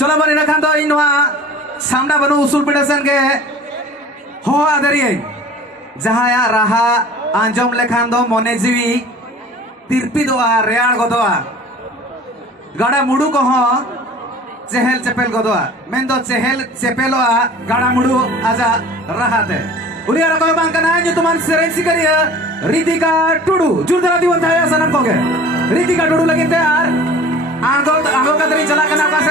चलो बनी रखा तो इन सामना बनो उसूल पिटेशन के हो आदरिये जहाँ या रहा आंजम लेखान दो मोने जीवी तिरपी दोआ रेयाड़ गोदोआ गाड़ा मुड़ू को हो चेहल चेपेल गोदोआ मैं दो चेहल चेपेलोआ गाड़ा मुड़ू आजा रहा थे उन्हीं आरा कोई बांका ना जो तुम्हारे सिरेंज सिकरिया रितिका टुडू जुर्दरा दिवन था या सनम कोगे रितिका टुडू लगे थे यार आंगो का तरी चला करना